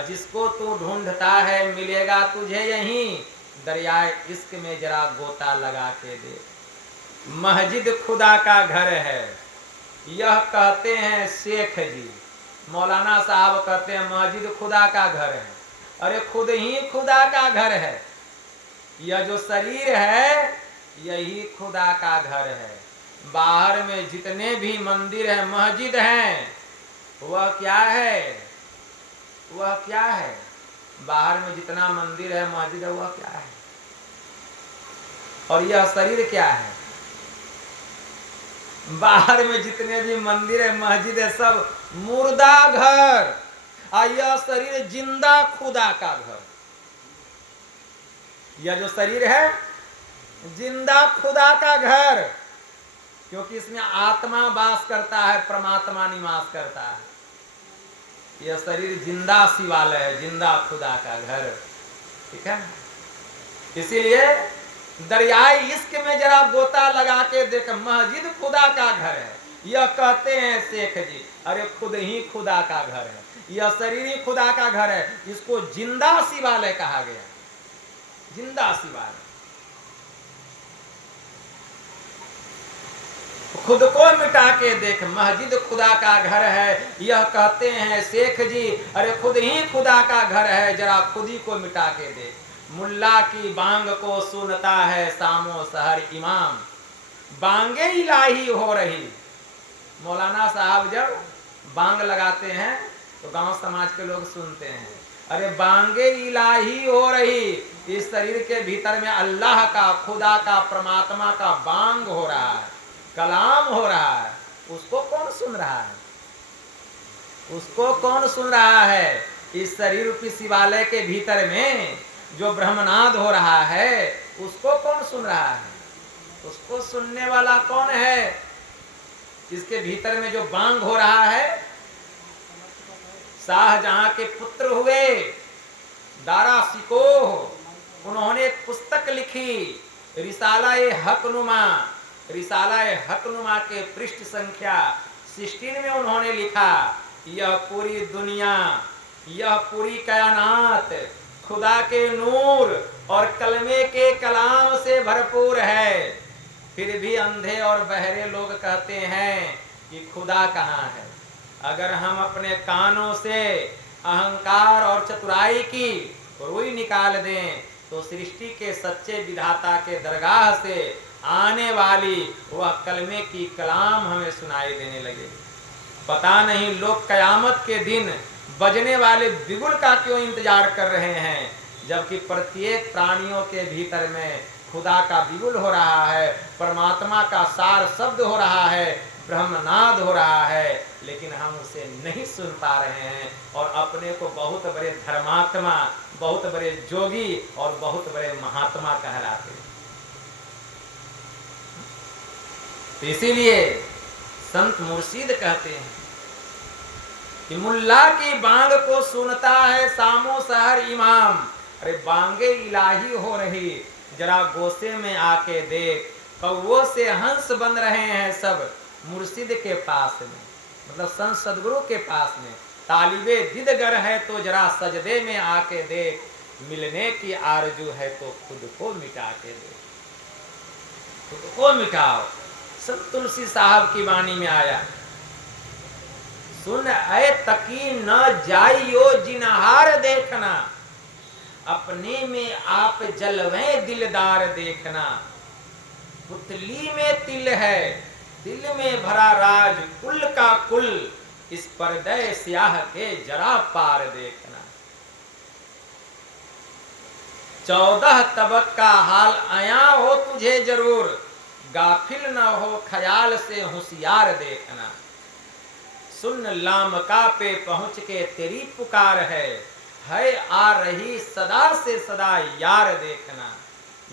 जिसको तू ढूंढता है मिलेगा तुझे यहीं, दरियाए इश्क में जरा गोता लगा के देख। मस्जिद खुदा का घर है, यह कहते हैं शेख जी। मौलाना साहब कहते हैं मस्जिद खुदा का घर है। अरे खुद ही खुदा का घर है। यह जो शरीर है यही खुदा का घर है। बाहर में जितने भी मंदिर है, मस्जिद हैं, वह क्या है? वह क्या है? बाहर में जितना मंदिर है, मस्जिद है, वह क्या है? और यह शरीर क्या है? बाहर में जितने भी मंदिर है, मस्जिद है, सब मुर्दा घर, और यह शरीर जिंदा खुदा का घर। यह जो शरीर है जिंदा खुदा का घर, क्योंकि इसमें आत्मा वास करता है, परमात्मा निवास करता है। यह शरीर जिंदा शिवालय है, जिंदा खुदा का घर। ठीक है, इसीलिए दरियाई इश्क में जरा गोता लगा के देख, मस्जिद खुदा का घर है। यह कहते हैं शेख जी, अरे खुद ही खुदा का घर है, यह शरीर ही खुदा का घर है। इसको जिंदा शिवालय कहा गया, जिंदा शिवालय। खुद को मिटा के देख, मस्जिद खुदा का घर है। यह कहते हैं शेख जी, अरे खुद ही खुदा का घर है, जरा खुद ही को मिटा के देख। मुल्ला की बांग को सुनता है सामो शहर इमाम, बांगे इलाही हो रही। मौलाना साहब जब बांग लगाते हैं तो गांव समाज के लोग सुनते हैं, अरे बांगे इलाही हो रही। इस शरीर के भीतर में अल्लाह का, खुदा का, परमात्मा का बांग हो रहा है, कलाम हो रहा है। उसको कौन सुन रहा है? उसको कौन सुन रहा है? इस शरीर रूपी शिवालय के भीतर में जो ब्रह्मनाद हो रहा है, उसको कौन सुन रहा है? उसको सुनने वाला कौन है? इसके भीतर में जो बांग हो रहा है, शाहजहां के पुत्र हुए दारा शिकोह, उन्होंने एक पुस्तक लिखी, रिसाला-ए हकनुमा। रिसाला-ए हकनुमा के पृष्ठ संख्या 16 में उन्होंने लिखा, यह पूरी दुनिया, यह पूरी कायनात खुदा के नूर और कलमे के कलाम से भरपूर है। फिर भी अंधे और बहरे लोग कहते हैं कि खुदा कहाँ है। अगर हम अपने कानों से अहंकार और चतुराई की रुई निकाल दें तो सृष्टि के सच्चे विधाता के दरगाह से आने वाली वह कलमे की कलाम हमें सुनाई देने लगे। पता नहीं लोग कयामत के दिन बजने वाले बिगुल का क्यों इंतजार कर रहे हैं, जबकि प्रत्येक प्राणियों के भीतर में खुदा का बिगुल हो रहा है, परमात्मा का सार शब्द हो रहा है, ब्रह्मनाद हो रहा है, लेकिन हम उसे नहीं सुन पा रहे हैं और अपने को बहुत बड़े धर्मात्मा, बहुत बड़े जोगी और बहुत बड़े महात्मा कहलाते हैं। तो इसीलिए संत मुर्शिद कहते हैं कि मुल्ला की बांग को सुनता है सामो शहर इमाम। अरे बांगे इलाही हो रही, जरा गोसे में आके देख, कौओं से हंस बन रहे हैं सब मुर्शिद के पास में, मतलब संत सदगुरु के पास में। तालिबे दिदगर है तो जरा सजदे में आके देख, मिलने की आरजू है तो खुद को मिटा के देख, खुद को मिटाओ। संत तुलसी साहब की वाणी में आया, सुन ऐ तकी न जाइयो जिनहार देखना, अपने में आप जलवे दिलदार देखना। पुतली में तिल है, दिल में भरा राज कुल का कुल, इस पर्दे स्याह के जरा पार देखना। 14 तबक का हाल आया हो तुझे जरूर, गाफिल न हो ख्याल से होशियार देखना। सुन लामका पे पहुंच के तेरी पुकार है आ रही सदा से सदा यार देखना।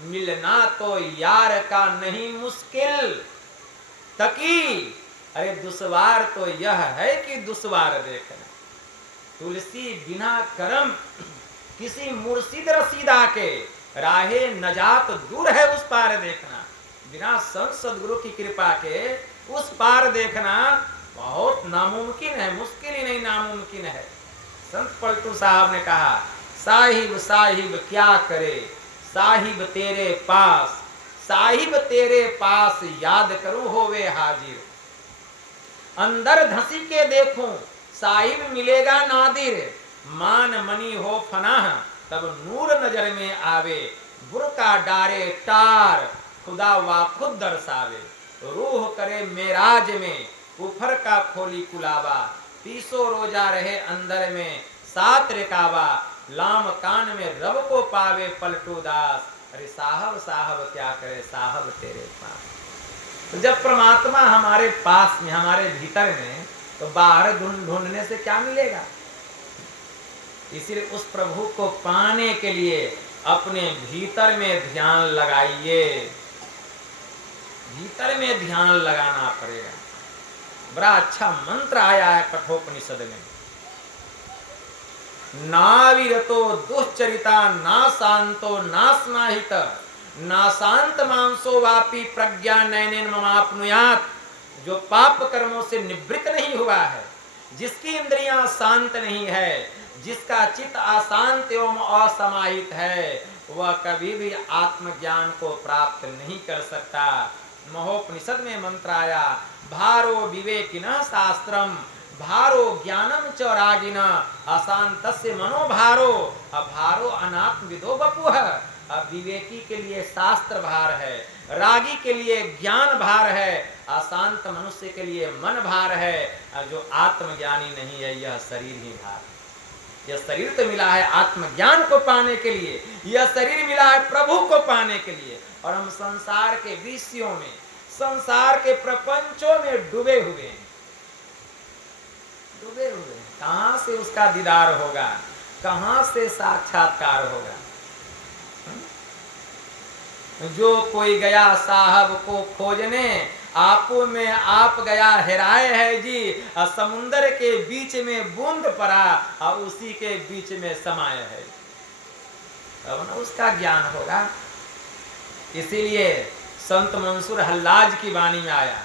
मिलना तो यार का नहीं मुश्किल तकी, अरे दुश्वार तो यह है कि दुश्वार देखना। तुलसी बिना करम किसी मुर्शिद रसीदा के राहे नजात दूर है उस पार देखना। बिना संत सदगुरु की कृपा के उस पार देखना बहुत नामुमकिन है, मुश्किल ही नहीं नामुमकिन है। संत पलटू साहब ने कहा, साहिब साहिब क्या करे साहिब तेरे पास, साहिब तेरे पास याद करूं होवे हाजिर। अंदर धसी के देखूं साहिब मिलेगा नादिर, मान मनी हो फनाह तब नूर नजर में आवे। बुरका डारे टार खुदा वा खुद दर्शावे, रूह करे मेराज में कुफर का खोली कुलावा। 30 रोजा रहे अंदर में 7 रिकावा, लाम कान में रब को पावे पलटू दास। अरे साहब साहब क्या करे साहब तेरे पास। तो जब परमात्मा हमारे पास में, हमारे भीतर में, तो बाहर ढूंढने से क्या मिलेगा। इसीलिए उस प्रभु को पाने के लिए अपने भीतर में ध्यान लगाइए, भीतर में ध्यान लगाना पड़ेगा। बड़ा अच्छा मंत्र आया है कठोपनिषद में, ना विरतो दुश्चरिता ना शांतो ना स्नाहित ना शांत मांसो वापी प्रज्ञा नयनेन ममाप्नुयात। जो पाप कर्मों से निवृत्त नहीं हुआ है, जिसकी इंद्रियां शांत नहीं है, जिसका चित्त अशांत एवं असमाहित है, वह कभी भी आत्मज्ञान को प्राप्त नहीं कर सकता। महोपनिषद में मंत्र आया, भारो विवेकिनः शास्त्रम भारो ज्ञानम च रागिना अशांतस्य मनोभारो अभारो अनात्मविदो बपुः। विवेकी के लिए शास्त्र भार है, रागी के लिए ज्ञान भार है, अशांत मनुष्य के लिए मन भार है, और जो आत्मज्ञानी नहीं है यह शरीर ही भार है। यह शरीर तो मिला है आत्मज्ञान को पाने के लिए, यह शरीर मिला है प्रभु को पाने के लिए, और हम संसार के विषयों में, संसार के प्रपंचों में डूबे हुए हैं, डूबे हुए हैं। कहां से उसका दीदार होगा, कहां से साक्षात्कार होगा। जो कोई गया साहब को खोजने, आपो में आप गया हेराए है जी, समुंदर के बीच में बूंद पड़ा और उसी के बीच में समाये है, तब ना उसका ज्ञान होगा। इसीलिए संत मंसूर हल्लाज की वाणी में आया,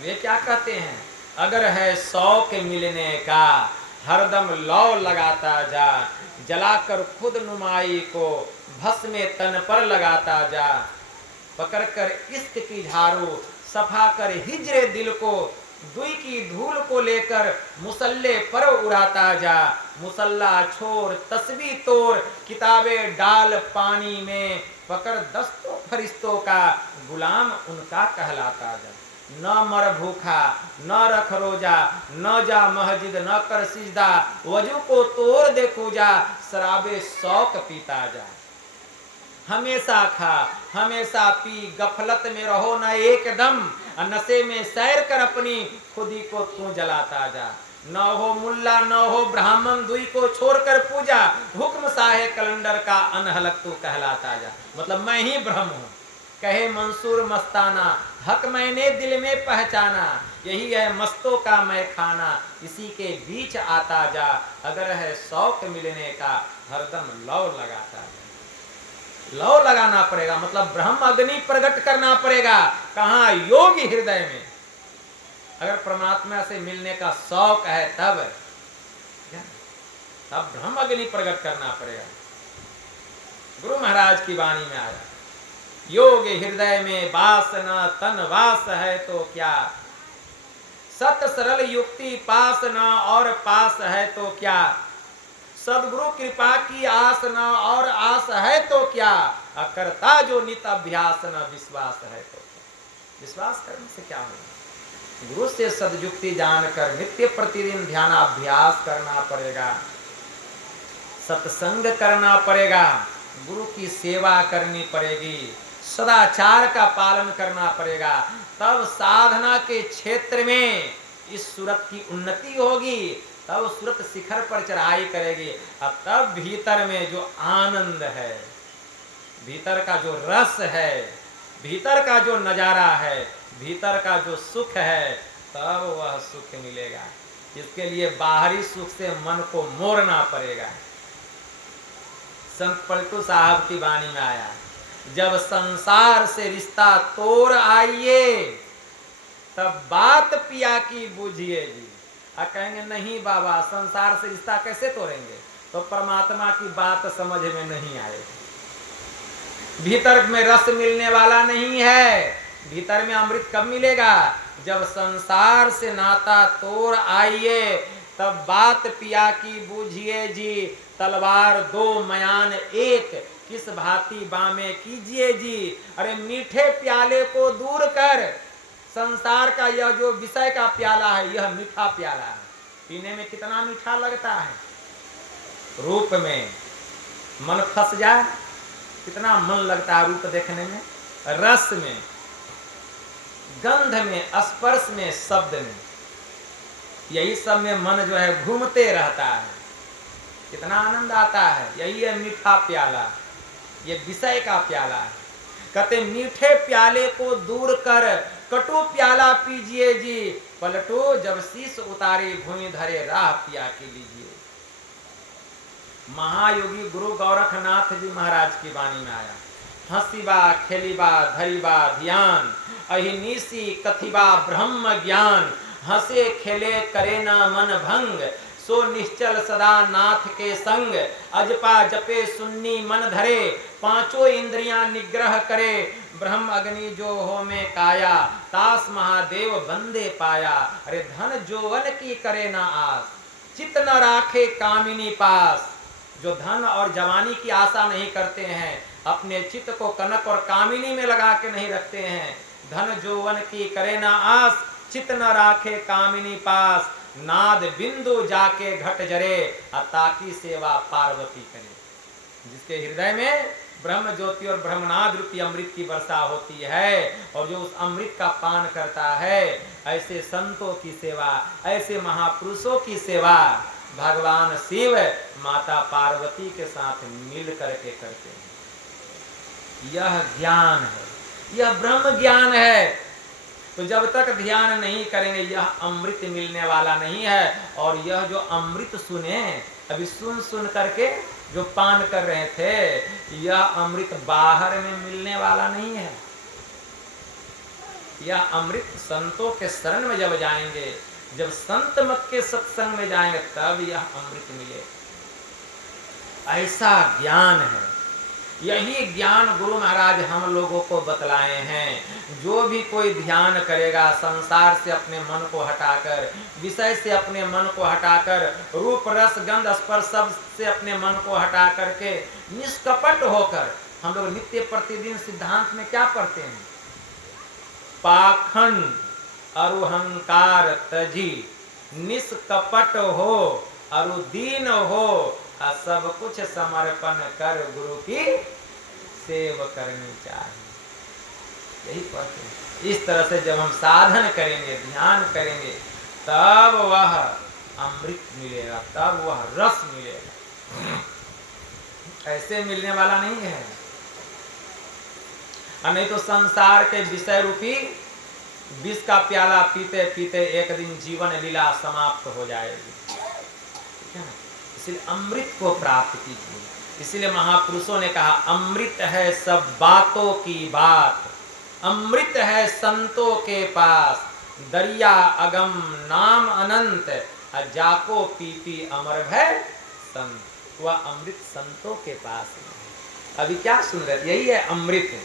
वे क्या कहते हैं, अगर है शौक मिलने का हरदम लौ लगाता जा, जलाकर खुद नुमाई को भस्मे तन पर लगाता जा, पकड़कर इश्क की झाड़ू सफा कर हिजरे दिल को, दुई की धूल को लेकर मुसल्ले पर उड़ाता जा, मुसल्ला छोड़ तस्बी तोड़ किताबे डाल पानी में, पकड़ दस्तों फरिश्तों का गुलाम उनका कहलाता जा। न मर भूखा न रख रोजा, न जा मस्जिद न कर सिजदा, वजू को तोड़ दे पूजा, शराबे शौक पीता जा। हमेशा खा हमेशा पी, गफलत में रहो न एकदम, नशे में सैर कर अपनी खुदी को तू जलाता जा। न हो मुल्ला न हो ब्राह्मण, दुई को छोड़कर पूजा, हुक्म साहे कलंदर का अनहलक तू कहलाता जा। मतलब मैं ही ब्रह्म हूँ, कहे मंसूर मस्ताना, हक मैंने दिल में पहचाना, यही है मस्तों का मैं खाना, इसी के बीच आता जा, अगर है शौक मिलने का हरदम लौ लगाता जा। लौ लगाना पड़ेगा, मतलब ब्रह्म अग्नि प्रकट करना पड़ेगा। कहाँ? योग हृदय में। अगर परमात्मा से मिलने का शौक है तब ब्रह्म अग्नि प्रकट करना पड़ेगा। गुरु महाराज की वाणी में आया, योग हृदय में वासना तन वास है तो क्या, सत सरल युक्ति पास न और पास है तो क्या, सदगुरु कृपा की आस न और आस है तो क्या, करता जो नित अभ्यास न विश्वास है तो क्या। विश्वास करने से क्या होगा? गुरु से सदयुक्ति जानकर नित्य प्रतिदिन ध्यान अभ्यास करना पड़ेगा, सत्संग करना पड़ेगा, गुरु की सेवा करनी पड़ेगी, सदाचार का पालन करना पड़ेगा, तब साधना के क्षेत्र में इस सूरत की उन्नति होगी, तब सूरत शिखर पर चढ़ाई करेगी। और तब भीतर में जो आनंद है, भीतर का जो रस है, भीतर का जो नजारा है, भीतर का जो सुख है, तब वह सुख मिलेगा। इसके लिए बाहरी सुख से मन को मोड़ना पड़ेगा। संत पलटू साहब की वाणी में आया, जब संसार से रिश्ता तोड़ आइए, तब बात पिया की बूझिए जी। कहेंगे नहीं बाबा संसार से रिश्ता कैसे तोड़ेंगे, तो परमात्मा की बात समझ में नहीं आएगी। भीतर में रस मिलने वाला नहीं है, भीतर में अमृत कब मिलेगा? जब संसार से नाता तोड़ आइए, तब बात पिया की बूझिए जी, तलवार दो मयान एक, किस भांति बामे कीजिए जी। अरे मीठे प्याले को दूर कर, संसार का यह जो विषय का प्याला है, यह मीठा प्याला है, पीने में कितना मीठा लगता है। रूप में मन फंस जाए, कितना मन लगता है रूप देखने में, रस में, गंध में, स्पर्श में, शब्द में, यही सब में मन जो है घूमते रहता है, कितना आनंद आता है। यही है मीठा प्याला। ये विषय का प्याला है। कहते मीठे प्याले को दूर कर कटु प्याला पीजिए जी, पलटो जब शीश उतारे भूमि धरे राह पिया के लीजिए। महायोगी गुरु गोरखनाथ जी महाराज की वाणी में आया, हंसीबा खेलीबा धरीबा ध्यान, अहिनिसी कथिबा ब्रह्म ज्ञान, हंसे खेले करे न मन भंग, सो निश्चल सदा नाथ के संग, अजपा जपे सुन्नी मन धरे, पांचों इंद्रियां निग्रह करे, ब्रह्म अग्नि जो हो में काया, तास महादेव बंदे पाया। अरे धन जोवन की करे ना आस, चित न राखे कामिनी पास। जो धन और जवानी की आशा नहीं करते हैं, अपने चित्त को कनक और कामिनी में लगा के नहीं रखते हैं। धन जोवन की करे ना आस, चित न राखे कामिनी पास, नाद बिंदु जाके घट जरे, ताकि सेवा पार्वती करे। जिसके हृदय में ब्रह्म ज्योति और ब्रह्मनाद रूपी अमृत की वर्षा होती है, और जो उस अमृत का पान करता है, ऐसे संतों की सेवा, ऐसे महापुरुषों की सेवा भगवान शिव माता पार्वती के साथ मिल करके करते हैं। यह ज्ञान है, यह ब्रह्म ज्ञान है। तो जब तक ध्यान नहीं करेंगे, यह अमृत मिलने वाला नहीं है। और यह जो अमृत सुने, अभी सुन सुन करके जो पान कर रहे थे, यह अमृत बाहर में मिलने वाला नहीं है। यह अमृत संतों के शरण में जब जाएंगे, जब संत मत के सत्संग में जाएंगे, तब यह अमृत मिले। ऐसा ज्ञान है। यही ज्ञान गुरु महाराज हम लोगों को बतलाए हैं। जो भी कोई ध्यान करेगा, संसार से अपने मन को हटाकर, विषय से अपने मन को हटाकर, रूप रस गंध स्पर्श सब से अपने मन को हटा करके निष्कपट होकर, हम लोग नित्य प्रतिदिन सिद्धांत में क्या पढ़ते हैं? पाखंड अरुहंकार तजी, निष्कपट हो अरुदीन हो, सब कुछ समर्पण कर गुरु की सेव करनी चाहिए। यही पढ़ते हैं। इस तरह से जब हम साधन करेंगे, ध्यान करेंगे, तब वह अमृत मिलेगा, तब वह रस मिलेगा। ऐसे मिलने वाला नहीं है। और नहीं तो संसार के विषय रूपी विष का प्याला पीते पीते एक दिन जीवन लीला समाप्त हो जाएगी। ठीक है ना? इसलिए अमृत को प्राप्त कीजिए। इसलिए महापुरुषों ने कहा, अमृत है सब बातों की बात, अमृत है संतों के पास, दरिया अगम नाम अनंत, जाको पी पी अमर भय संत। वह अमृत संतों के पास है। अभी क्या सुन रहे? यही है अमृत।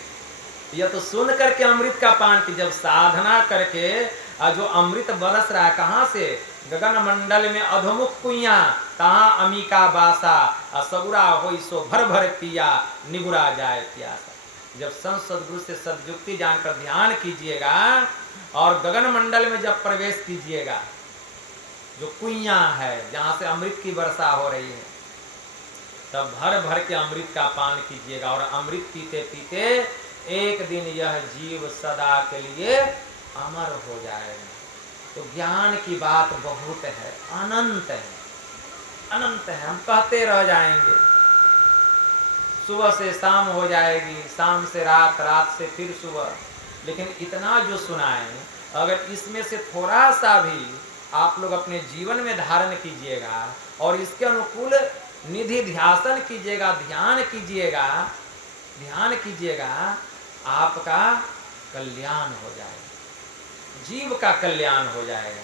यह तो सुन करके अमृत का पान की, जब साधना करके जो अमृत बरस रहा है, कहाँ से? गगन मंडल में अधोमुख कुइया, कहाँ अमिका बासा, असगुरा होई सो भर भर पिया, निगुरा जाए प्यासा। जब संत सद्गुरु से सद्युक्ति जानकर ध्यान कीजिएगा और गगन मंडल में जब प्रवेश कीजिएगा, जो कुइया है जहाँ से अमृत की वर्षा हो रही है, तब भर भर के अमृत का पान कीजिएगा। और अमृत पीते पीते एक दिन यह जीव सदा के लिए अमर हो जाएगा। तो ज्ञान की बात बहुत है, अनंत है, अनंत है। हम कहते रह जाएंगे। सुबह से शाम हो जाएगी, शाम से रात, रात से फिर सुबह। लेकिन इतना जो सुनाए, अगर इसमें से थोड़ा सा भी आप लोग अपने जीवन में धारण कीजिएगा और इसके अनुकूल निधि ध्यासन कीजिएगा, ध्यान कीजिएगा, ध्यान कीजिएगा, आपका कल्याण हो जाएगा, जीव का कल्याण हो जाएगा।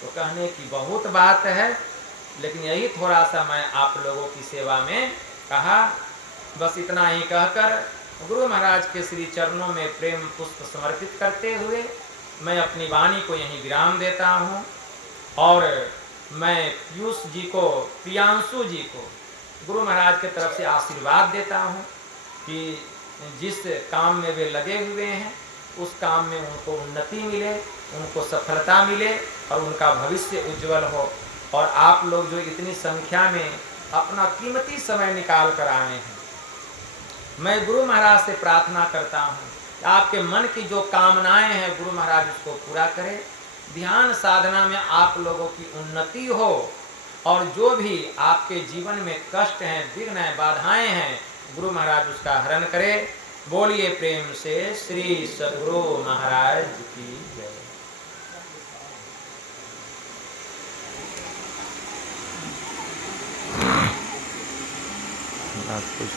तो कहने की बहुत बात है, लेकिन यही थोड़ा सा मैं आप लोगों की सेवा में कहा। बस इतना ही कहकर गुरु महाराज के श्री चरणों में प्रेम पुष्प समर्पित करते हुए मैं अपनी वाणी को यहीं विराम देता हूँ। और मैं पीयूष जी को, प्रियांशु जी को गुरु महाराज की तरफ से आशीर्वाद देता हूँ कि जिस काम में वे लगे हुए हैं, उस काम में उनको उन्नति मिले, उनको सफलता मिले और उनका भविष्य उज्जवल हो। और आप लोग जो इतनी संख्या में अपना कीमती समय निकाल कर आए हैं, मैं गुरु महाराज से प्रार्थना करता हूँ कि आपके मन की जो कामनाएं हैं गुरु महाराज उसको पूरा करें। ध्यान साधना में आप लोगों की उन्नति हो और जो भी आपके जीवन में कष्ट हैं, विघ्न हैं, बाधाएं हैं, गुरु महाराज उसका हरण करे। बोलिए प्रेम से श्री सद्गुरु महाराज की जय। कुछ